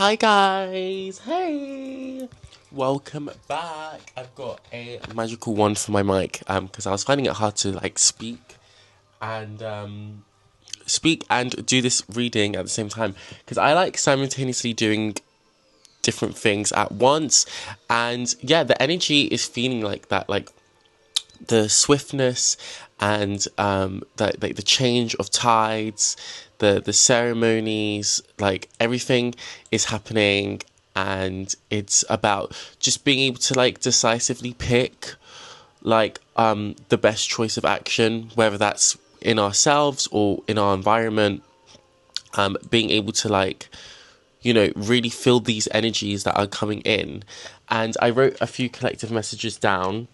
Hi guys, hey, welcome back. I've got a magical wand for my mic because I was finding it hard to and speak and do this reading at the same time because I like simultaneously doing different things at once. And yeah, the energy is feeling like that, like the swiftness and the change of tides, the ceremonies, like everything is happening, and it's about just being able to like decisively pick the best choice of action, whether that's in ourselves or in our environment. Being able to really feel these energies that are coming in. And I wrote a few collective messages down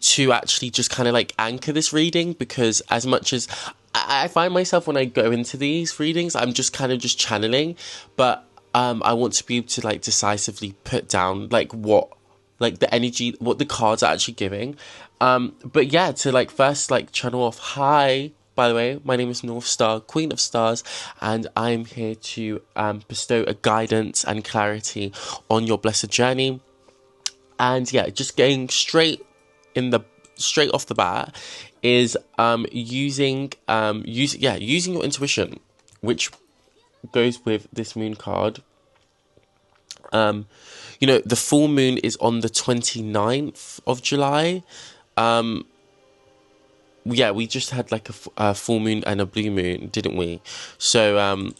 to actually just kind of like anchor this reading, because as much as I find myself when I go into these readings, I'm just kind of just channeling, but I want to be able to like decisively put down like what like the energy, what the cards are actually giving. But yeah, to like first like channel off. Hi, by the way, my name is North Star, Queen of Stars, and I'm here to bestow a guidance and clarity on your blessed journey. And yeah, just getting in the straight off the bat is using your intuition, which goes with this moon card. The full moon is on the 29th of July. Yeah, we just had like a full moon and a blue moon, didn't we? So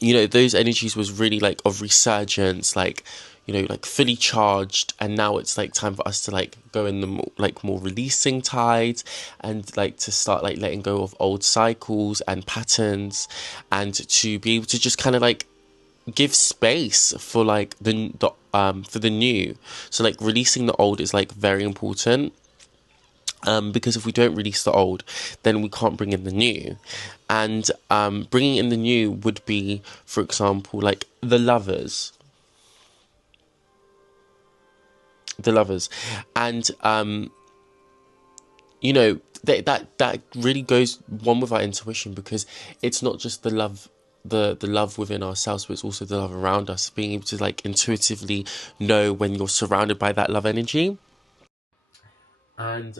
those energies was really like of resurgence, like like fully charged, and now it's like time for us to like go in the more releasing tides, and like to start like letting go of old cycles and patterns, and to be able to just kind of like give space for like for the new. So like releasing the old is like very important, because if we don't release the old, then we can't bring in the new. And bringing in the new would be, for example, like the lovers. The lovers. And, that really goes one with our intuition, because it's not just the love. The love within ourselves, but it's also the love around us, being able to like intuitively know when you're surrounded by that love energy. And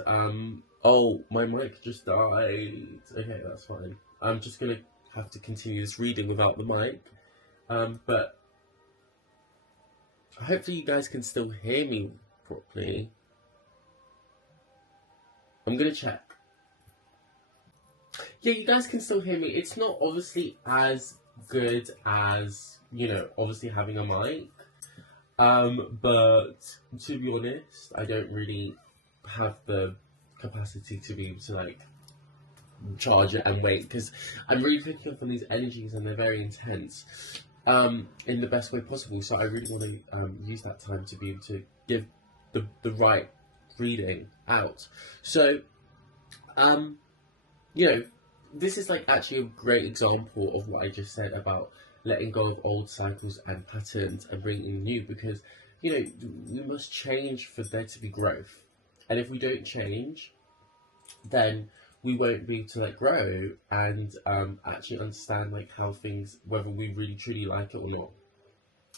oh, my mic just died. Okay, that's fine. I'm just gonna have to continue this reading without the mic. But hopefully you guys can still hear me properly. I'm gonna check. Yeah, you guys can still hear me. It's not obviously as good as, obviously having a mic. But to be honest, I don't really have the capacity to be able to like charge it and wait, because I'm really picking up on these energies and they're very intense, in the best way possible. So I really want to use that time to be able to give the right reading out. So um, this is like actually a great example of what I just said about letting go of old cycles and patterns and bringing in new, because we must change for there to be growth, and if we don't change, then we won't be able to like grow and actually understand like how things, whether we really truly like it or not.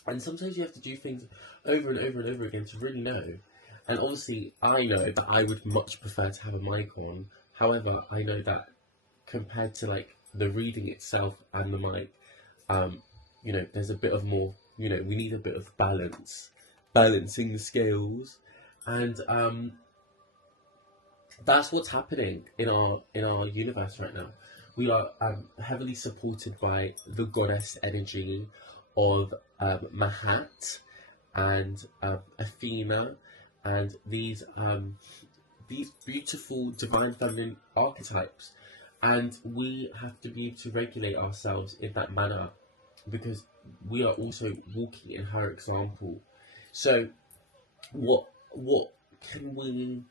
And sometimes you have to do things over and over and over again to really know. And obviously I know that I would much prefer to have a mic on. However, I know that compared to like the reading itself and the mic, there's a bit of more, we need a bit of balancing the scales. And that's what's happening in our universe right now. We are heavily supported by the goddess energy of Mahat and Athena, and these beautiful divine feminine archetypes, and we have to be able to regulate ourselves in that manner, because we are also walking in her example. So what can we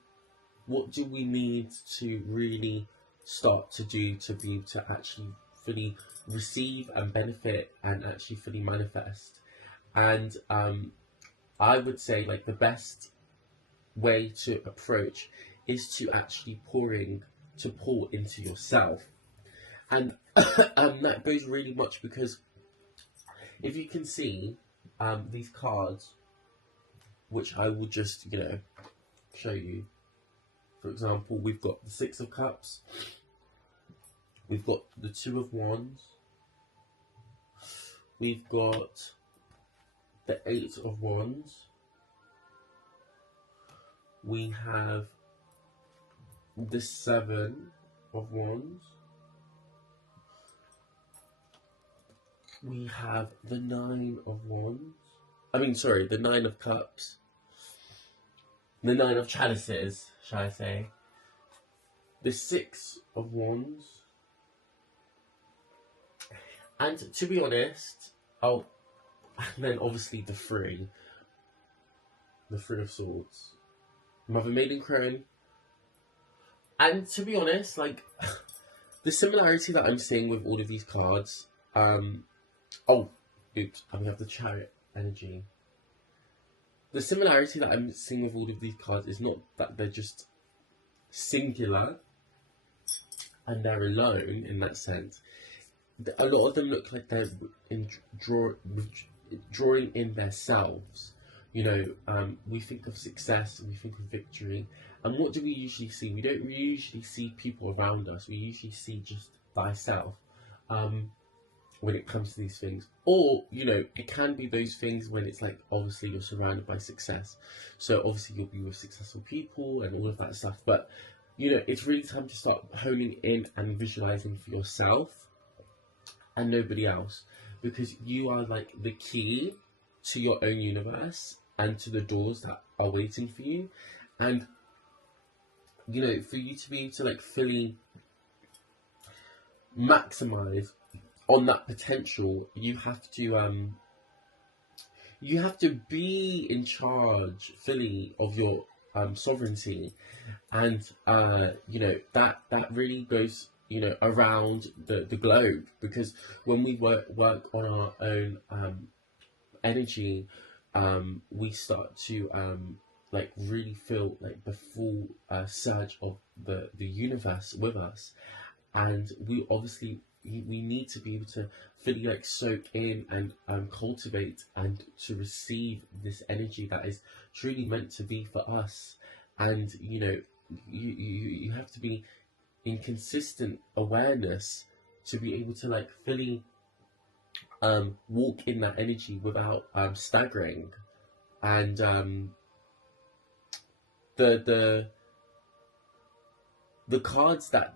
what do we need to really start to do to be able to actually fully receive and benefit and actually fully manifest? And I would say like the best way to approach is to actually pour into yourself. And that goes really much because if you can see these cards, which I will just, show you. For example, we've got the Six of Cups, we've got the Two of Wands, we've got the Eight of Wands, we have the Seven of Wands, we have the Nine of Wands, the Nine of Cups, the Nine of Chalices, shall I say, the Six of Wands, and to be honest, and then obviously the Three of Swords, Mother Maiden Crone, and to be honest, like, the similarity that I'm seeing with all of these cards, we have the Chariot energy. The similarity that I'm seeing with all of these cards is not that they're just singular and they're alone in that sense. A lot of them look like they're drawing in themselves. We think of success, we think of victory, and what do we usually see? We don't usually see people around us. We usually see just thyself. When it comes to these things, or it can be those things when it's like, obviously you're surrounded by success, so obviously you'll be with successful people and all of that stuff, but it's really time to start honing in and visualizing for yourself and nobody else, because you are like the key to your own universe and to the doors that are waiting for you, and for you to be able to like fully maximize on that potential, you have to be in charge fully of your sovereignty, and that really goes around the globe, because when we work on our own energy, we start to like really feel like the full surge of the universe with us, and we obviously we need to be able to fully like soak in and cultivate and to receive this energy that is truly meant to be for us. And you have to be in consistent awareness to be able to like fully walk in that energy without staggering. And the cards are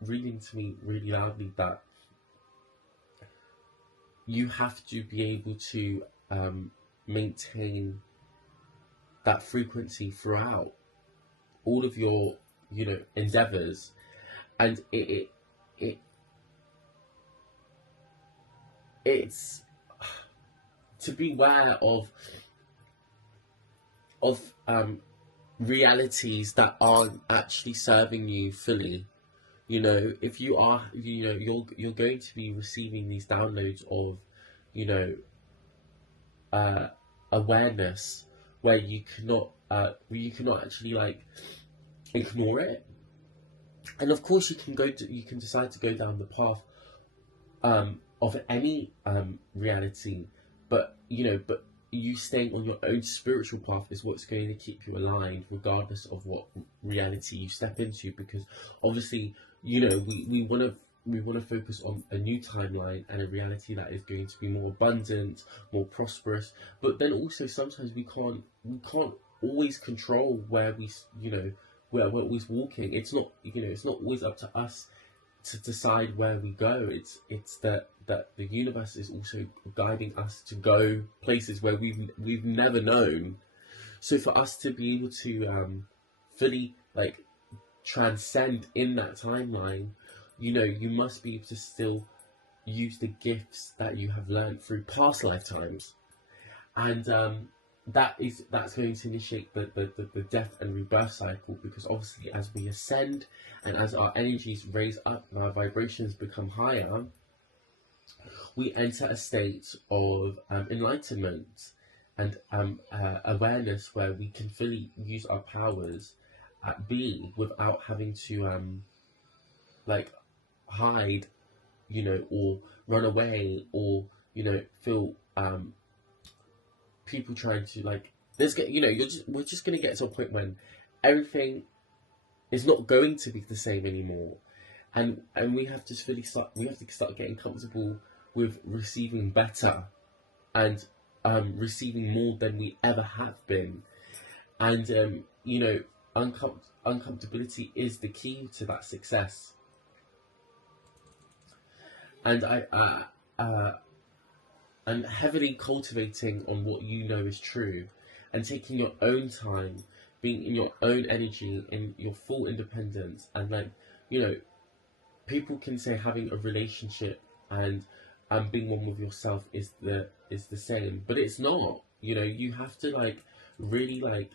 reading to me really loudly that you have to be able to maintain that frequency throughout all of your endeavors, and it's to be aware of realities that aren't actually serving you fully. If you are, you're going to be receiving these downloads of awareness where you cannot actually like ignore it. And of course you can decide to go down the path of any reality, but you staying on your own spiritual path is what's going to keep you aligned regardless of what reality you step into, because obviously we want to focus on a new timeline and a reality that is going to be more abundant, more prosperous, but then also sometimes we can't always control where where we're always walking. It's not it's not always up to us to decide where we go. It's that the universe is also guiding us to go places where we've never known. So for us to be able to fully like transcend in that timeline, you must be able to still use the gifts that you have learned through past lifetimes, and that's going to initiate the death and rebirth cycle, because obviously as we ascend and as our energies raise up and our vibrations become higher, we enter a state of enlightenment and awareness where we can fully use our powers at B without having to like hide, or run away, or feel people trying to like. There's get we're just gonna get to a point when everything is not going to be the same anymore, and we have to start getting comfortable with receiving better, and receiving more than we ever have been, and uncomfortability is the key to that success. And and heavily cultivating on what you know is true, and taking your own time, being in your own energy, in your full independence, and like people can say having a relationship and being one with yourself is the same, but it's not. You have to like really like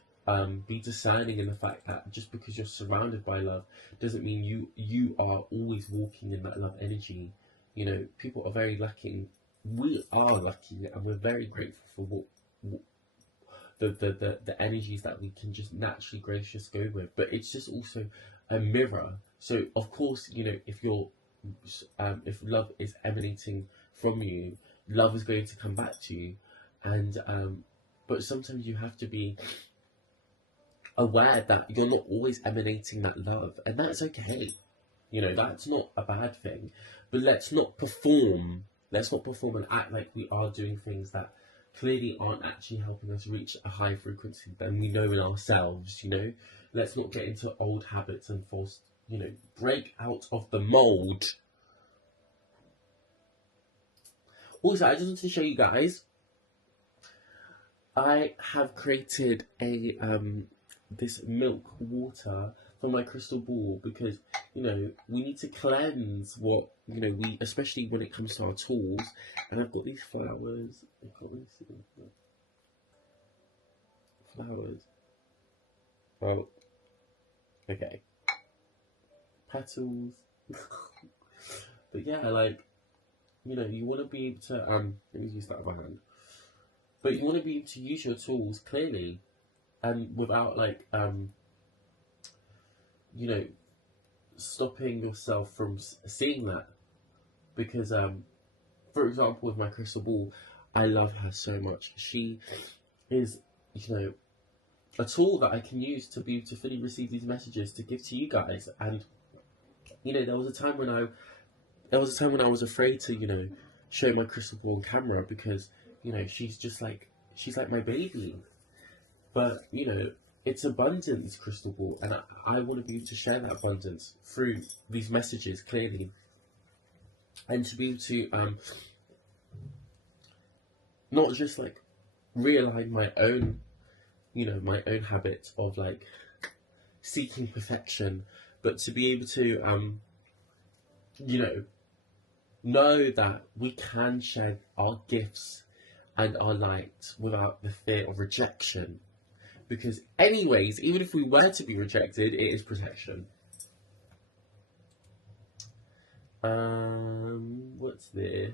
be discerning in the fact that just because you're surrounded by love doesn't mean you are always walking in that love energy. People are very lacking. We are lucky, and we're very grateful for what the energies that we can just naturally gracious go with. But it's just also a mirror. So of course, if love is emanating from you, love is going to come back to you, and but sometimes you have to be aware that you're not always emanating that love, and that's okay. That's not a bad thing. But let's not perform and act like we are doing things that clearly aren't actually helping us reach a high frequency than we know in ourselves. Let's not get into old habits and force, break out of the mold. Also, I just want to show you guys, I have created a this milk water for my crystal ball, because we need to cleanse what we, especially when it comes to our tools. And I've got these flowers. I can't really see them. Flowers. Well, okay. Petals. But yeah, like you want to be able to let me use that other hand. But you want to be able to use your tools clearly, and without like stopping yourself from seeing that. Because for example, with my crystal ball, I love her so much. She is a tool that I can use to be able to fully receive these messages to give to you guys. And there was a time when I was afraid to show my crystal ball on camera, because she's like my baby. But it's abundance, crystal ball, and I want to be able to share that abundance through these messages clearly, and to be able to not just like realign my own habits of like seeking perfection, but to be able to know that we can share our gifts and our light without the fear of rejection. Because anyways, even if we were to be rejected, it is protection. What's this?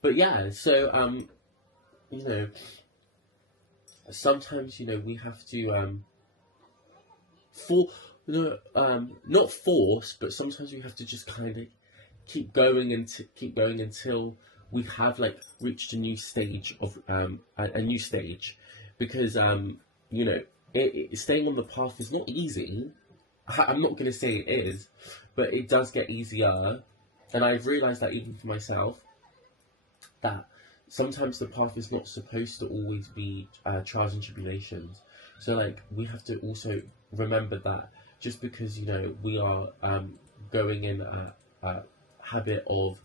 But yeah, so sometimes we have to not force, but sometimes we have to just kind of keep going until we have like reached a new stage of a new stage, because staying on the path is not easy. I'm not going to say it is, but it does get easier. And I've realized that even for myself, that sometimes the path is not supposed to always be trials and tribulations. So like we have to also remember that just because we are going in a habit of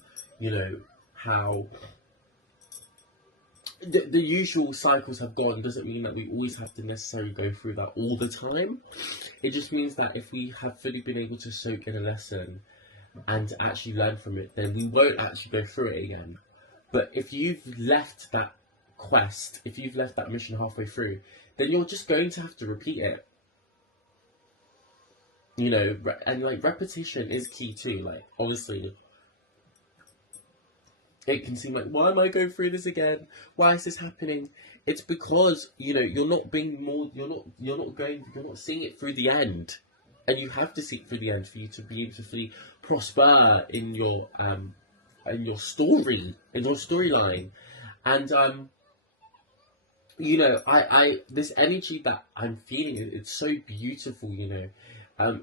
how the usual cycles have gone, doesn't mean that we always have to necessarily go through that all the time. It just means that if we have fully been able to soak in a lesson and actually learn from it, then we won't actually go through it again. But if you've left that quest, if you've left that mission halfway through, then you're just going to have to repeat it. And like repetition is key too. Like obviously, it can seem like, why am I going through this again? Why is this happening? It's because you're not seeing it through the end. and you have to seek through the end for you to be able to fully prosper in your story, in your storyline. And you know, I this energy that I'm feeling, it's so beautiful, you know.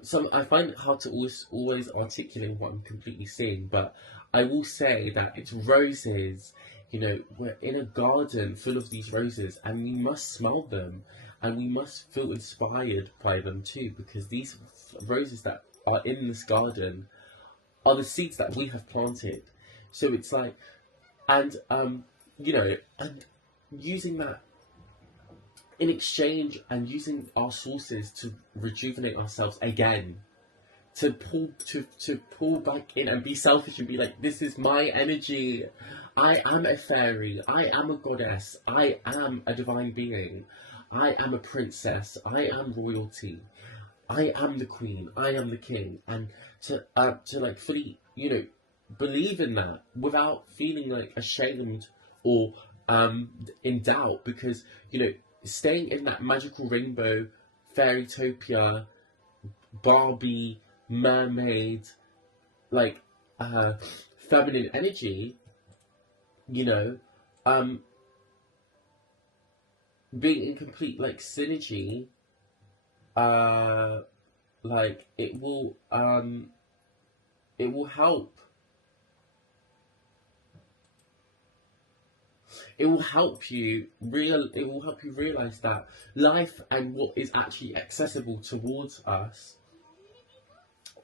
Some I find it hard to always articulate what I'm completely seeing, but I will say that it's roses. You know, we're in a garden full of these roses, and we must smell them, and we must feel inspired by them too, because these roses that are in this garden are the seeds that we have planted. So it's like, and you know, and using that in exchange, and using our sources to rejuvenate ourselves again, to pull back in and be selfish and be like, this is my energy. I am a fairy. I am a goddess. I am a divine being. I am a princess. I am royalty. I am the queen. I am the king. And to like fully, you know, believe in that without feeling like ashamed or in doubt, because you know, staying in that magical rainbow, fairytopia, Barbie, mermaid, like feminine energy, you know, being in complete like synergy, like it will help. It will help you realize that life and what is actually accessible towards us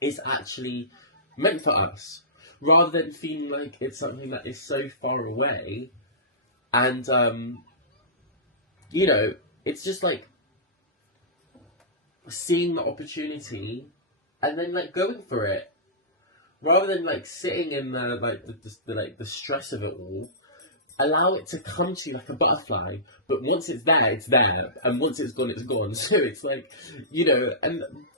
is actually meant for us, rather than feeling like it's something that is so far away. And you know, it's just like seeing the opportunity and then like going for it, rather than like sitting in the like the stress of it all. Allow it to come to you like a butterfly, but once it's there, and once it's gone, it's gone. So it's like, you know,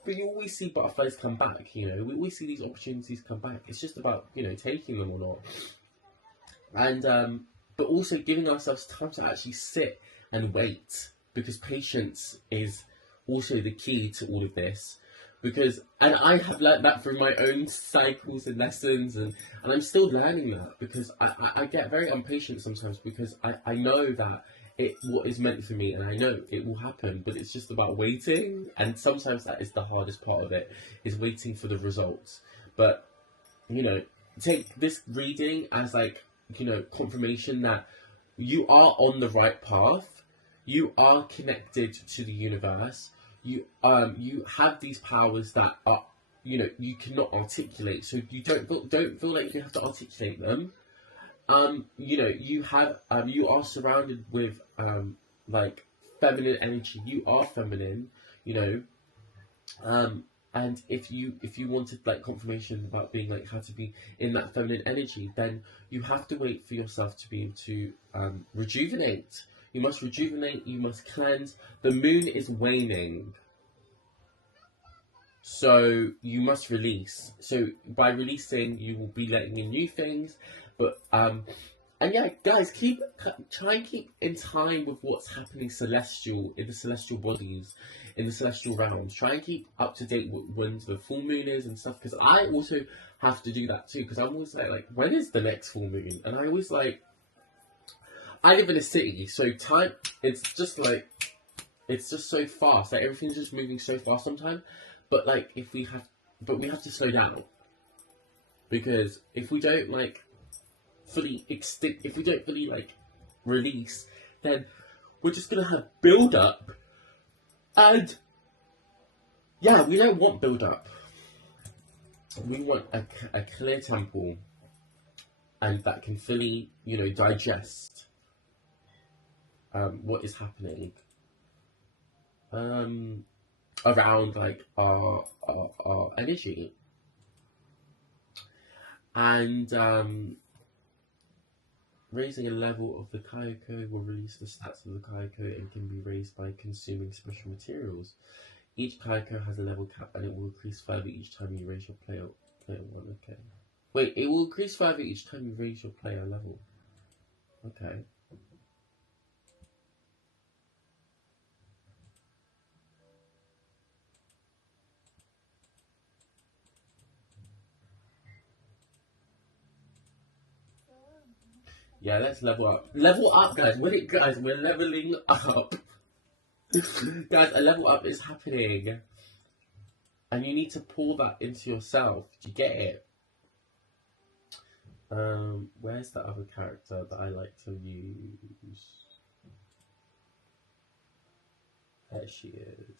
but you always see butterflies come back, you know, we always see these opportunities come back. It's just about, you know, taking them or not. And but also giving ourselves time to actually sit and wait, because patience is also the key to all of this. Because, and I have learned that through my own cycles and lessons, and I'm still learning that, because I get very impatient sometimes, because I know that what is meant for me, and I know it will happen, but it's just about waiting, and sometimes that is the hardest part of it, is waiting for the results. But, you know, take this reading as like, you know, confirmation that you are on the right path, you are connected to the universe. You have these powers that are, you know, you cannot articulate, so you don't feel like you have to articulate them. You know, you are surrounded with like feminine energy. You are feminine, you know. And if you wanted like confirmation about being like how to be in that feminine energy, then you have to wait for yourself to be able to rejuvenate. You must rejuvenate, you must cleanse. The moon is waning. So you must release. So by releasing, you will be letting in new things. But and yeah, guys, try and keep in time with what's happening celestial, in the celestial bodies, in the celestial realms. Try and keep up to date with when the full moon is and stuff. Because I also have to do that too. Because I'm always like, when is the next full moon? And I always like, I live in a city, so time, it's just like, it's just so fast. Like everything's just moving so fast sometimes. But like, we have to slow down, because if we don't like fully if we don't fully like release, then we're just gonna have build up, and yeah, we don't want build up. We want a clear temple, and that can fully, you know, digest what is happening around like our energy. And raising a level of the Kayako will release the stats of the Kayako and can be raised by consuming special materials. Each Kayako has a level cap, and it will increase further each time you raise your player one. Okay. Wait, it will increase further each time you raise your player level. Okay. Yeah, let's level up. Level up, guys. Guys, we're leveling up. Guys, a level up is happening. And you need to pour that into yourself. Do you get it? Where's the other character that I like to use? There she is.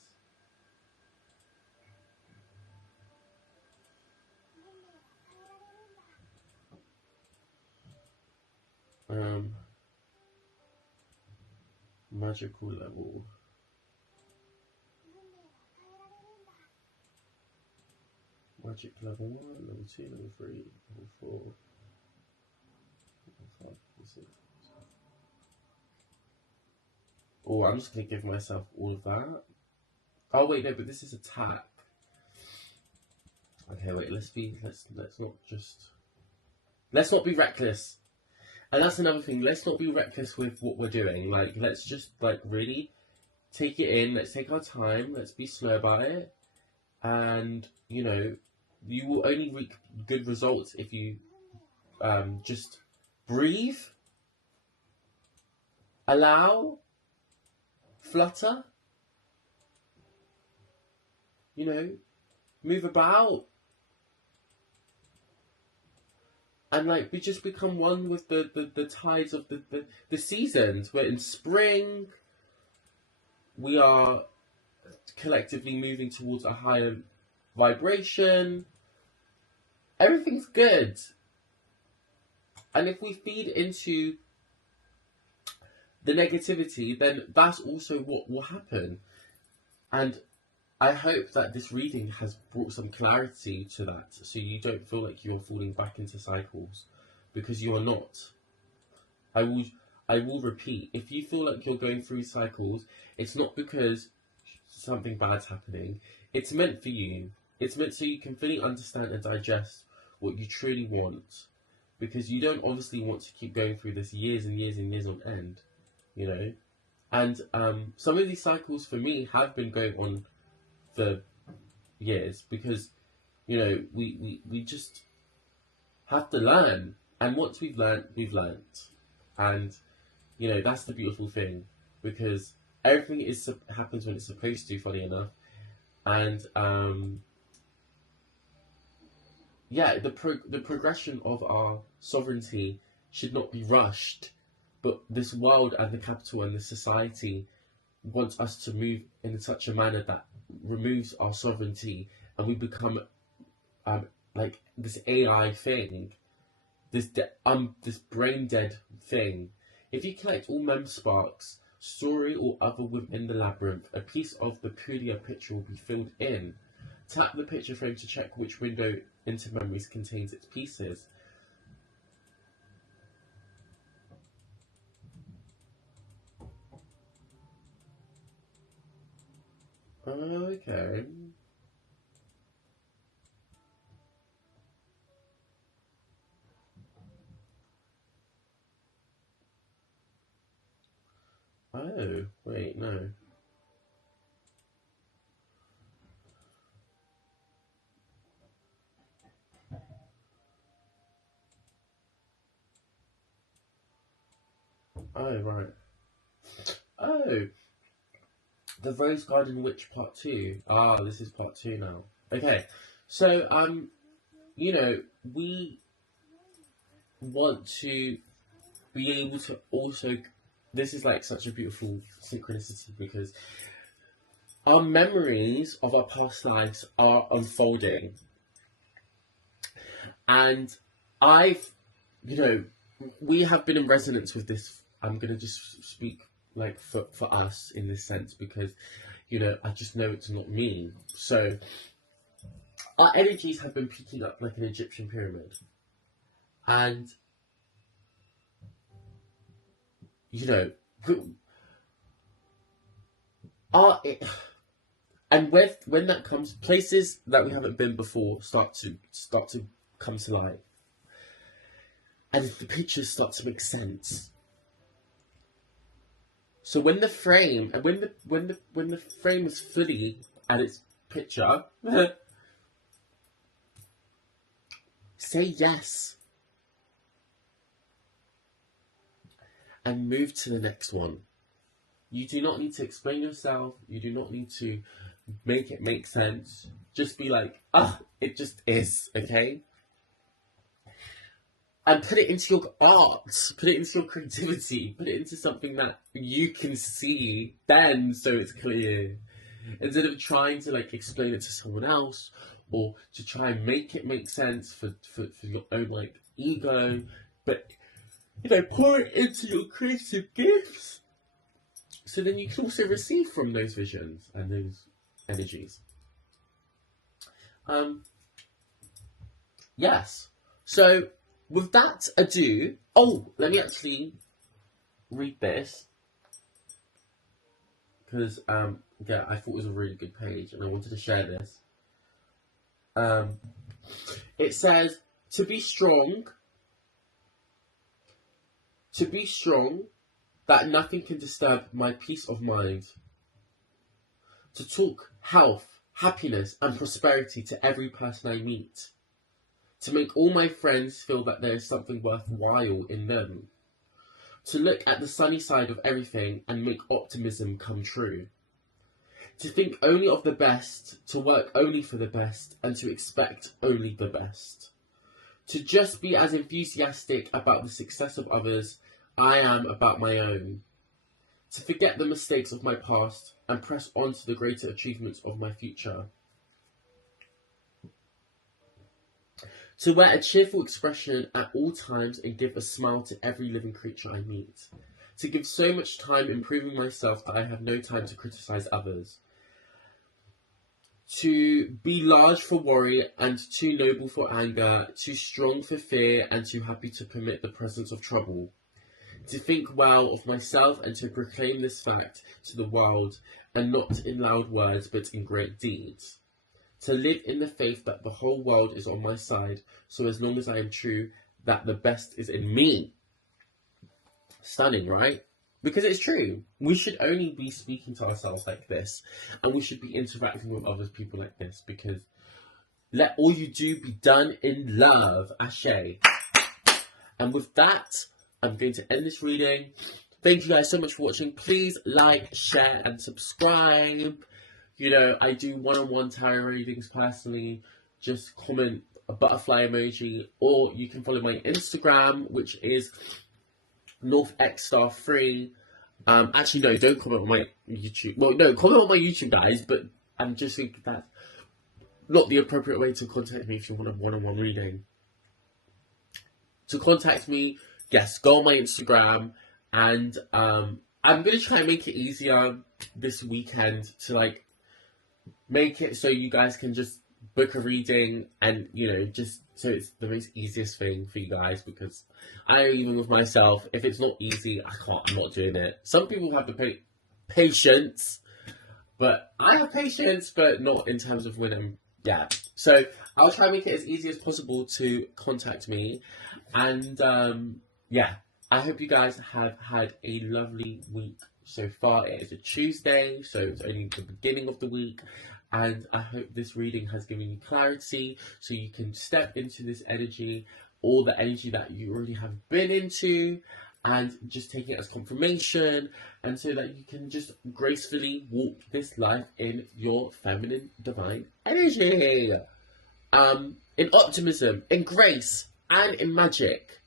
Magical level. Magic level 1, level 2, level 3, level 4, level 5, level 6. Oh, I'm just gonna give myself all of that. Oh wait, no, but this is attack. Okay, wait, let's not be reckless. And that's another thing, let's not be reckless with what we're doing. Like, let's just, like, really take it in, let's take our time, let's be slow about it. And, you know, you will only reap good results if you just breathe, allow, flutter, you know, move about. And like we just become one with the tides of the seasons. We're in spring. We are collectively moving towards a higher vibration. Everything's good. And if we feed into the negativity, then that's also what will happen. And I hope that this reading has brought some clarity to that, so you don't feel like you're falling back into cycles, because you are not. I will repeat, if you feel like you're going through cycles, it's not because something bad's happening. It's meant for you. It's meant so you can fully understand and digest what you truly want, because you don't obviously want to keep going through this years and years and years on end, you know. And some of these cycles for me have been going on for years, because you know we just have to learn, and once we've learned, and you know that's the beautiful thing, because everything happens when it's supposed to, funny enough. And yeah, the progression of our sovereignty should not be rushed, but this world and the capital and the society wants us to move in such a manner that removes our sovereignty, and we become like this AI thing, this brain dead thing. If you collect all mem sparks, story or other within the labyrinth, a piece of the Pudia picture will be filled in. Tap the picture frame to check which window into memories contains its pieces. Okay. Oh, wait, no. Oh, right. Oh, the Rose Garden Witch Part 2. Ah, this is Part 2 now. Okay, so, you know, we want to be able to also... This is like such a beautiful synchronicity, because our memories of our past lives are unfolding. And you know, we have been in resonance with this. I'm going to just speak like for us in this sense, because, you know, I just know it's not me. So our energies have been peaking up like an Egyptian pyramid. And, you know, and when that comes, places that we haven't been before start to come to light, and the pictures start to make sense. So when the frame and when the frame is fully at its picture, say yes. and move to the next one. You do not need to explain yourself. You do not need to make it make sense. Just be like, it just is, okay? And put it into your art, put it into your creativity, put it into something that you can see then, so it's clear. Instead of trying to like explain it to someone else, or to try and make it make sense for your own like ego, but pour it into your creative gifts. So then you can also receive from those visions and those energies. Yes. So with that ado, let me actually read this, because I thought it was a really good page and I wanted to share this. It says, to be strong, that nothing can disturb my peace of mind. To talk health, happiness and prosperity to every person I meet. To make all my friends feel that there is something worthwhile in them. To look at the sunny side of everything and make optimism come true. To think only of the best, to work only for the best, and to expect only the best. To just be as enthusiastic about the success of others I am about my own. To forget the mistakes of my past and press on to the greater achievements of my future. To wear a cheerful expression at all times and give a smile to every living creature I meet. To give so much time improving myself that I have no time to criticize others. To be large for worry and too noble for anger, too strong for fear and too happy to permit the presence of trouble. To think well of myself and to proclaim this fact to the world, and not in loud words but in great deeds. To live in the faith that the whole world is on my side, so as long as I am true, that the best is in me. Stunning, right? Because it's true. We should only be speaking to ourselves like this, and we should be interacting with other people like this, because let all you do be done in love. Ashe. And with that, I'm going to end this reading. Thank you guys so much for watching. Please like, share, and subscribe. I do one-on-one tarot readings personally. Just comment a butterfly emoji, or you can follow my Instagram, which is NorthXstar3. Actually, no, don't comment on my YouTube. Well, no, comment on my YouTube, guys, but I'm just thinking that's not the appropriate way to contact me if you want a one-on-one reading. To contact me, yes, go on my Instagram, and I'm going to try and make it easier this weekend to, make it so you guys can just book a reading, and, just so it's the most easiest thing for you guys, because I know even with myself, if it's not easy, I'm not doing it. Some people have the patience, but I have patience, but not in terms of when So I'll try and make it as easy as possible to contact me, and I hope you guys have had a lovely week so far. It is a Tuesday, so it's only the beginning of the week, and I hope this reading has given you clarity so you can step into this energy, or the energy that you already have been into, and just take it as confirmation, and so that you can just gracefully walk this life in your feminine divine energy, in optimism, in grace, and in magic.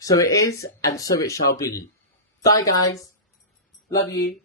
So it is, and so it shall be. Bye, guys. Love you.